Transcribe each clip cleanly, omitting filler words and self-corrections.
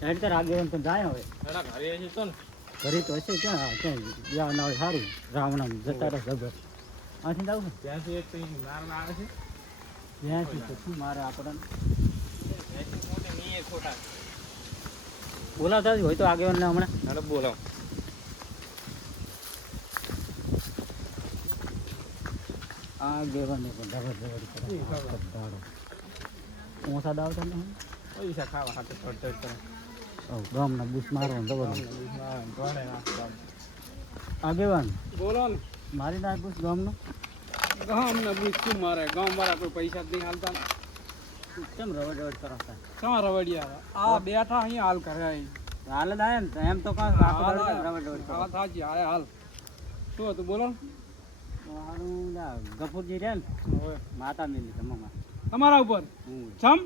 હેડતર આગેવાન તો જાય હવે એના ઘરે છે તો ને ઘરે તો હશે ક્યાં જ્યાં ના હોય સારું રાવણા જતા રહે જબર આથી જાવ ને ત્યાંથી એક નાના આવે છે ત્યાંથી તો શું મારે આપણને મોટે નહીં એ ખોટા બોલાવતા જ હોય તો આગેવાનને હમણાં હાલો બોલાવ આગેવાનને પણ જબર કરે ઓછા દાવતા ને પૈસા ખાવા હાથે ચડ કરે ગામના બુસ મારવાનું જબર આગેવાન બોલો ને મારી ના બુસ ગામનો ગામના બુસ શું મારે ગામ વાળા કોઈ પૈસા જ નહીં હાલતા કેમ રવડ કરાવતા શા રવડિયા આ બેઠા અહીંયા હાલ કરે હાલ જ આયા ને એમ તો કાં રવડ હાલ સાચી હાલ હાલ શું હતું બોલો મારું ગફુરજી રે ને માતા મેલી તમારા તમારા ઉપર ચમ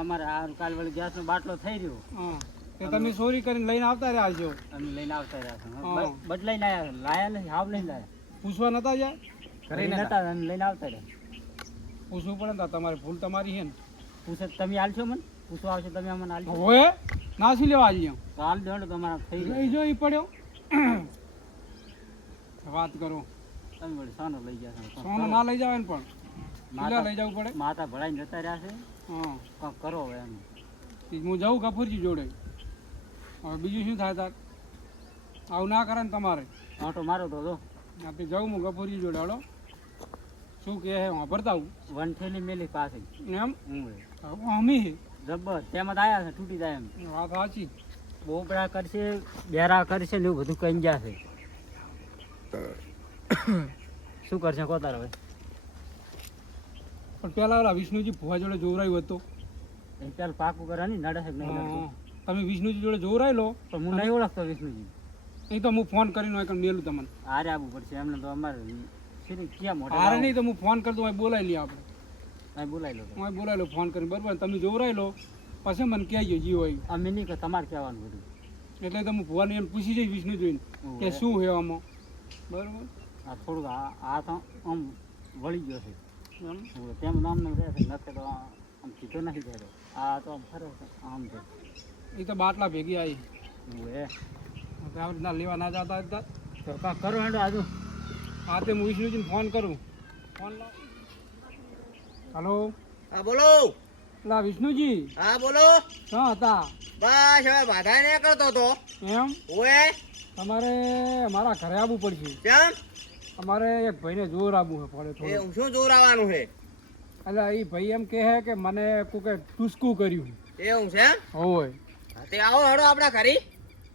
અમારે આ કાલ વળી ગેસનો બાટલો થઈ રહ્યો હા તે તમે ચોરી કરીને લઈને આવતા રહ્યા છો અમે લઈને આવતા રહ્યા છે બદલાઈને આવ્યા લાયા નથી હાવ નહીં લાયા પૂછવા નતા જાય ઘરે નતા અમે લઈને આવતા રહ્યા પૂછવું પડે ને તમારે ભૂલ તમારી છે ને પૂછે તમે હાલશો મને પૂછવા આવશો તમે અમને હાલશો હોય નાસી લેવા આવી તો હાલ દો તમારા થઈ લઈ જો ઈ પડ્યો વાત કરો તમે વળી સાનો લઈ ગયા છો સોનો ના લઈ જાવ ને પણ માતા લઈ જવું પડે માતા ભળાઈને જતા રહ્યા છે હા કાંક કરો હવે એમ હું જાઉં કપૂરજી જોડે હવે બીજું શું થાય તાર આવું ના કરે ને તમારે આંટો મારો તો જો આપણે જાઉં હું કપૂરજી જોડે હળો શું કહે હે વાપરતા આવું વનઠેલી મેલી પાસે એમ હું અમી જબર તેમાં જ આવ્યા છે તૂટી જાય એમ વાત સાચી બોપડા કરશે બેરા કરશે ને એવું બધું કઈ ગયા છે શું કરશે કોતાર હવે પણ પેલા ઓલા વિષ્ણુજી ભુવા જોડે જોવરાયું હતું એ ચાલ પાકું કરવાની નડે છે કે નહીં નડતું? તમે વિષ્ણુજી જોડે જોવરાય લો પણ હું નહીં ઓળખતો વિષ્ણુજી એ તો હું ફોન કરીને મેલું તમને હારે આવવું પડશે એમને તો અમારે શ્રી ક્યાં મોટા હારે નહીં તો હું ફોન કરી દઉં બોલાવી લઈએ આપણે અહીં બોલાવી લો તો. હું બોલાવી લો ફોન કરીને બરાબર તમે જોવરાય લો પછી મને કહેજો જી હોય અમે નહીં કે તમારે કહેવાનું બધું એટલે તો હું ભુવાને એમ પૂછી જઈશ વિષ્ણુ જોઈને કે શું છે આમાં બરાબર આ થોડુંક આ તો આમ વળી ગયો છે એમ તેમ નામ રહે છે નથી તો આમ સીધો નથી થયેલો આ તો આમ ફરે છે આમ છે એ તો બાટલા ભેગી આવી એ આપણે રીતના લેવા ના જતા હતા તો કાંક કરો હેડો આજુ હા તે હું વિષ્ણુજીને ફોન કરું ફોન હલો હા બોલો પેલા વિષ્ણુજી હા બોલો ક્યાં હતા બસ હવે બાધા ને કરતો તો એમ ઓએ તમારે મારા ઘરે આવવું પડશે કેમ અમારે એક ભાઈને જોર આવવું છે પડે એ થોડું હું શું જોર આવવાનું છે એટલે એ ભાઈ એમ કહે કે મને કોકે ટૂસકું કર્યું એવું છે હોય હા, તે આવો હડો આપણા ઘરે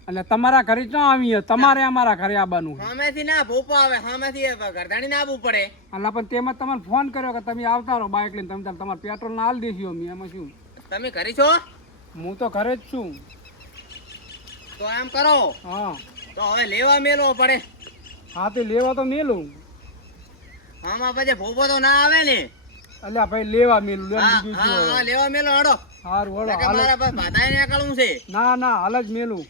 એટલે તમારા ઘરે ક્યાં આવીએ તમારે અમારા ઘરે આવવાનું છે સામેથી ના ભોપો આવે સામેથી ગરદાણી ના આવવું પડે એટલે પણ તેમાં તમને ફોન કર્યો કે તમે આવતા રહો બાઇક લઈને તમે તમારે પેટ્રોલ ના હાલ દેશું અમે એમાં શું તમે ઘરે છો હું તો ઘરે જ છું તો એમ કરો હા તો હવે લેવા મેલો પડે હા તે લેવા તો મેલું આમાં પછી ભોપો તો ના આવે ને અલ્યા ભાઈ લેવા મેલું લે હા બીજું હા શું હા હવે? લેવા મેલો હડો હારું હળો નકર હાલ મારા પાસે બાધા નીકળવું છે ના ના હાલ જ મેલું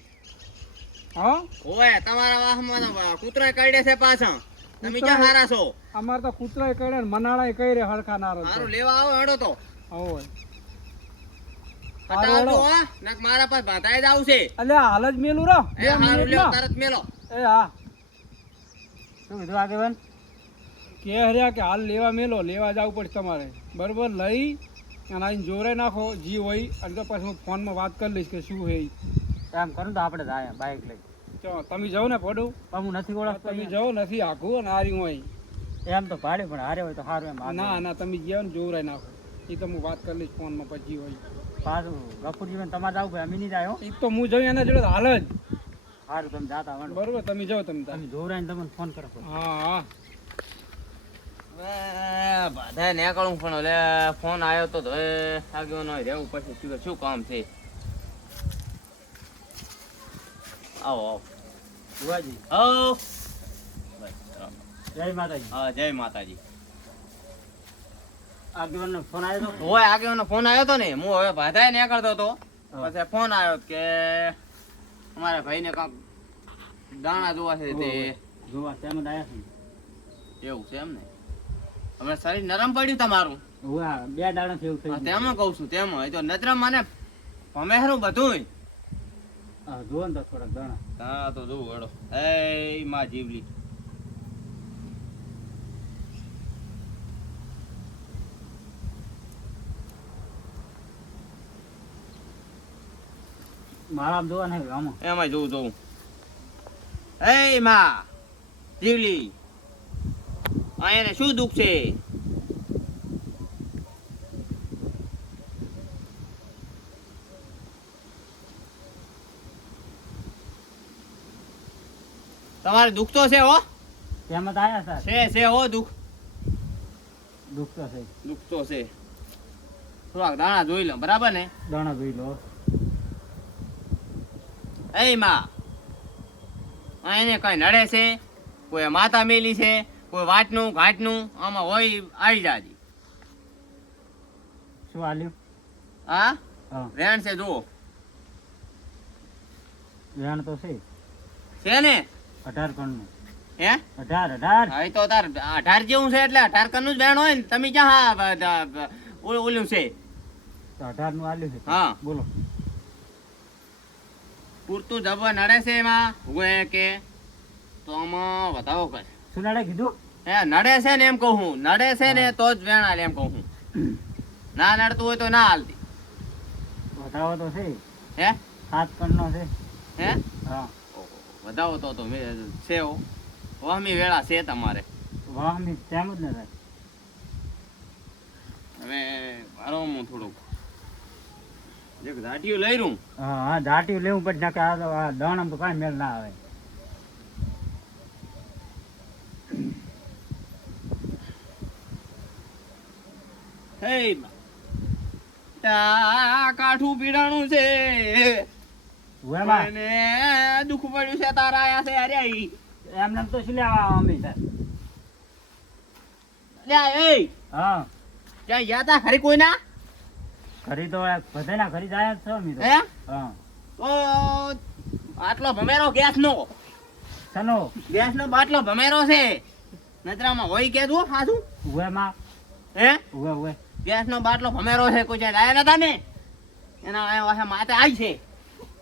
હા ઓય તમારા વાહમાં તો કૂતરો કરડે છે પાછા તમે ક્યાં હારા છો અમારે તો કૂતરાય કરે ને મનાળાય કરે હરખા નારો સારું લેવા આવો હડો તો હોય હટાવજો હો નક મારા પાસે બાધાએ જ આવશે અલ્યા હાલ જ મેલું રહો એ હારું લ્યો તરત મેલો એ હા શું કીધું આગેવાન કે હર્યા કે હાલ લેવા મેલો લેવા જવું પડશે તમારે બરોબર લઈ અને આઈને જોરાઈ નાખો જી હોય અને તો પછી હું ફોનમાં વાત કરી લઈશ કે શું છે ઈ. એમ કરું તો આપણે જ આયા બાઇક લઈ તો તમે જાઓ ને પડું પણ હું નથી ઓળખતો તમે જાઓ નથી આખું અને હારી હોય એમ તો ભાડે પણ હારે હોય તો સારું એમ આગળ. ના ના તમે જાઓ ને જોરાઈ નાખો એ તો હું વાત કરી લઈશ ફોનમાં પછી હોય પાછું ગફુરજી તમારે જવું ભાઈ અમે નહીં જાય હો એ તો હું જાઉં એના જોડે હાલ જ સારું તમે જાતા વાળો બરોબર તમે જાઓ તમે તાર. તમે જોવરાઈને તમને ફોન કરો હા હા બાધા નીકળું પણ ઓલે ફોન આવ્યો તો હવે આગેવાનો રહેવું પડશે શું કામ છે આવો આવો ભુવાજી આવો જય માતાજી હા જય માતાજી આગેવાનનો ફોન આવ્યો તો હોય આગેવાનો ફોન આવ્યો તો ને હું હવે બાધાએ નીકળતો હતો પછી ફોન આવ્યો કે અમારા ભાઈને કાંક દાણા જોવા છે તે જોવા તેમ જ આવ્યા છે એવું છે એમ ને હવે શરીર નરમ પડ્યું તમારું હોવા બે દાડા થી એવું થઈ હા, ગયું તેમાં કહું છું તેમાં એ તો નજર મને ભમેરું બધુંય હા જુઓ ને તો થોડાક દાણા હા તો જોવું હેડો એ માં જીવલી મારા આમ જોવા નહીં આમાં એમાં જોવું એ માં જીવલી આ એને શું દુઃખ છે તમારે દુઃખ તો છે હો તેમાં તો આયા સર છે હો દુઃખ દુઃખ તો છે દુઃખ તો છે થોડાક દાણા જોઈ લો બરાબર ને દાણા જોઈ લો એ માં આ એને કઈ નડે છે કોઈ માતા મેલી છે કોઈ વાટનું ઘાટનું આમાં હોય આવી જાજી શું આલ્યું હા હા રેણ છે જુઓ વેણ તો છે છે ને 18 કણનું હે 18 હા એ તો તાર 18 જેવું છે એટલે 18 કનું જ વેણ હોય ને તમે ક્યાં ઓલું છે તો 18 નું આલ્યું છે હા બોલો પૂરતું જબર નડે છે એમાં હું કે તો આમાં વધાવો કર શું નાડે કીધું હે નડે છે ને એમ કહું હું નડે છે ને તો જ વેણ હાલે એમ કહું હું ના નડતું હોય તો ના હાલતી વધાવો તો છે હે 7 કણનો છે હે હા વધાવો તો છે હો વહમી વેળા છે તમારે વાહ મી તેમ જ ને થાય હવે મારો હું થોડુંક એક ધાટીયું લઈ રૂં હા હા દાટી લેવું પડે નકે આ દાણા તો કાંઈ મેળ ના આવે હે તા કાઠું પીડાણું છે વેમાં અને દુઃખ પડ્યું છે તારા આયા છે અરે ઈ એમને તો શું લેવા અમે સાહેબ લે એ હા ક્યાં ગયા તા ખરી કોઈ ના ખરી તો બધાના ખરી જાય જ છો અમે તો હે હા તો આટલો ભમેરો ગેસ નો સનો બાટલો ભમેરો છે નજરામાં હોય કે તું હાસું વેમાં હે ઉવે ગેસ નો બાટલો ભમેરો છે કોઈ જાય લાયા નતા ને એના વાહે માથે આવી છે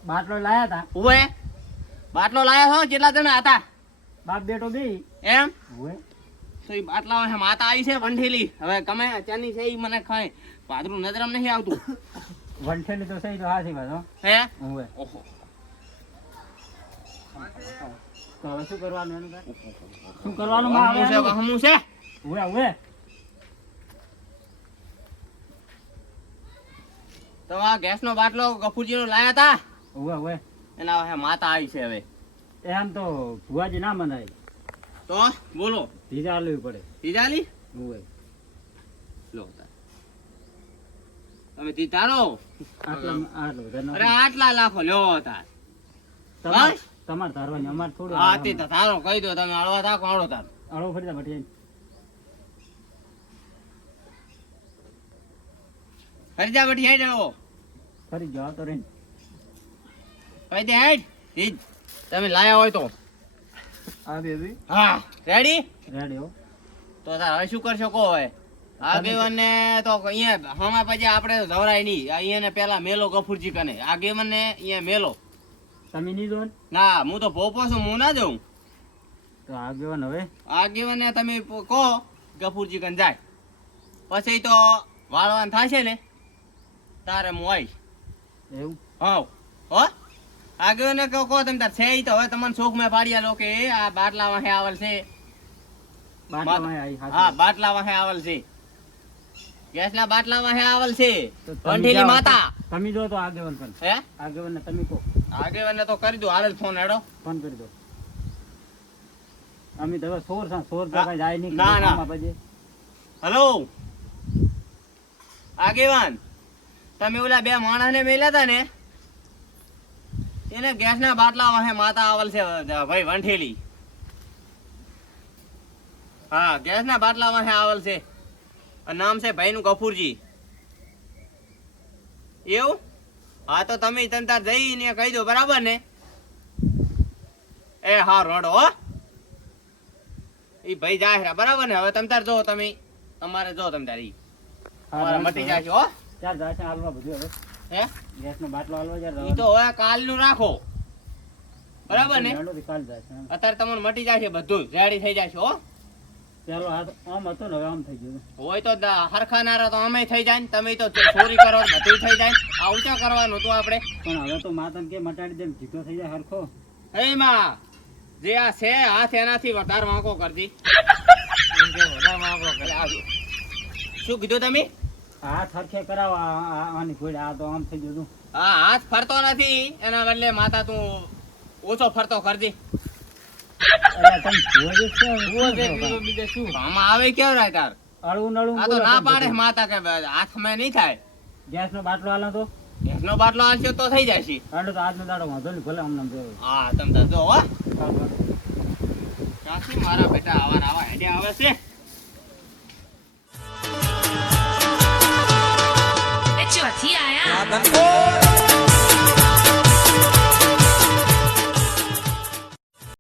બાટલો લાયા તા ઉવે બાટલો લાયા છો કેટલા જણા હતા બાપ બેટો બી એમ ઉવે તો એ બાટલા વાહે માતા આવી છે વંઠેલી હવે ગમે ત્યાંની છે ઈ મને ખાય પાદરું નજરમાં નહીં આવતું વંઠેલી તો સહી તો હાસી વાત હો હે ઉવે ઓહો તો હવે શું કરવાનું એનું કાંઈ? શું કરવાનું માં વહમું છે આવે વહમું છે ઉવે ઉવે તો આ ગેસ નો બાટલો ગફુરજી નો લાયા તા ઉવે ઉવે એના વાહે માતા આવી છે હવે એમ તો ભુવાજી ના મનાય તો બોલો ધીજા લેવી પડે તીજાલી ઉવે લો તાર. તમે તીતારો આટલું બધા અરે આટલા લાખો લ્યો તાર તમારે તમારે ધારવાની અમારે થોડું હા તે તારો કહી દો તમે હળવા થાકો હળો તાર અળો ફરી જા ભટિયા હરિજા બટી હેડ આવો ફરી જાઓ તો રહીને કહી દે હેડ તીજ તમે લાયા હોય તો આ બેબી હા રેડી રેડી હો તો તાર હવે શું કરશો કહો હવે આગેવાનને તો અહીંયા હમણાં પછી આપણે ધવરાય નહીં અહીંયા ને પેલા મેલો ગફુરજી કને આગેવાનને અહીંયા મેલો તમે નહીં જો ને? ના હું તો ભોપો છું હું ના જાઉં તો આગેવાન હવે આગેવાનને તમે કહો ગફુરજી કને જાય પછી તો વાળવાનું થશે ને તારે હું આવીશ એવું હા હો આગેવાનને કહો તમે તાર છે ઈ તો હવે તમને શોખ મેં પાડી આલો કે આ બાટલા વાહે આવેલ છે બાટલામાં આવી હા બાટલા વાહે આવેલ છે ગેસના બાટલા વાહે આવેલ છે તો તમે કંઠેલી જાઓ. માતા તમે જો તો આગેવાન પણ હે આગેવાન ને તમે કહો આગેવાનને તો કરી દો હાલ ફોન હેડો ફોન કરી દો અમે તો હવે સોર હા. ટકા જાય નહીં ના, ના. આમાં પછી હલો આગેવાન તમે ઓલા બે માણસને મેલ્યા હતા ને એને ગેસના બાટલા વાહે માતા આવેલ છે ભાઈ વંઠેલી હા ગેસના બાટલા વાહે આવેલ છે અને નામ છે ભાઈનું ગફુરજી એવું હા તો તમે તંતાર જઈને કહી દો બરાબર ને એ હા રોડો હો ઈ ભાઈ જાય બરાબર ને હવે તમતાર જો તમે તમારે જો તમતાર ઈ તમારે મટી જાય હો ચાર જાય છે હાલવા બધું હવે હે ગેસનો બાટલો આલવો યાર ઈ તો હવે કાલનું રાખો બરાબર ને કાલ જાય છે અત્યારે તમને મટી જશે બધું રેડી થઈ જશે હો ચાલો આ તો આમ હતું ને હવે આમ થઈ ગયું હોય તો હરખા નારા તો અમે થઈ જાય ને તમે તો ચોરી કરો ને બધું થઈ જાય આ ઊંચા કરવાનું હતું આપણે પણ હવે તો માતાને કે મટાડી દે જીતો થઈ જાય હરખો હે માં જે આ છે હાથ એનાથી વધારે વાંકો કરતી શું કીધું તમે હાથ હરખે કરાવો આની ઘોડે આ તો આમ થઈ ગયું હા હાથ ફરતો નથી એના બદલે માતા તું ઓછો ફરતો કરતી એટલે તમે જોવો જ છે બીજે શું આમાં આવે કેવું રાય તાર અળવું નળવું આ તો ના પાડે માતા કે હાથ મેં નહીં થાય ગેસનો બાટલો આલો તો ગેસનો બાટલો આલશે તો થઈ જશે આટલો તો આજનો દાડો વાંધો નહીં ભલે આમ દેવો હા તમે તો જો હો ક્યાંથી મારા બેટા આવા હેડે આવે છે Hecho así, allá.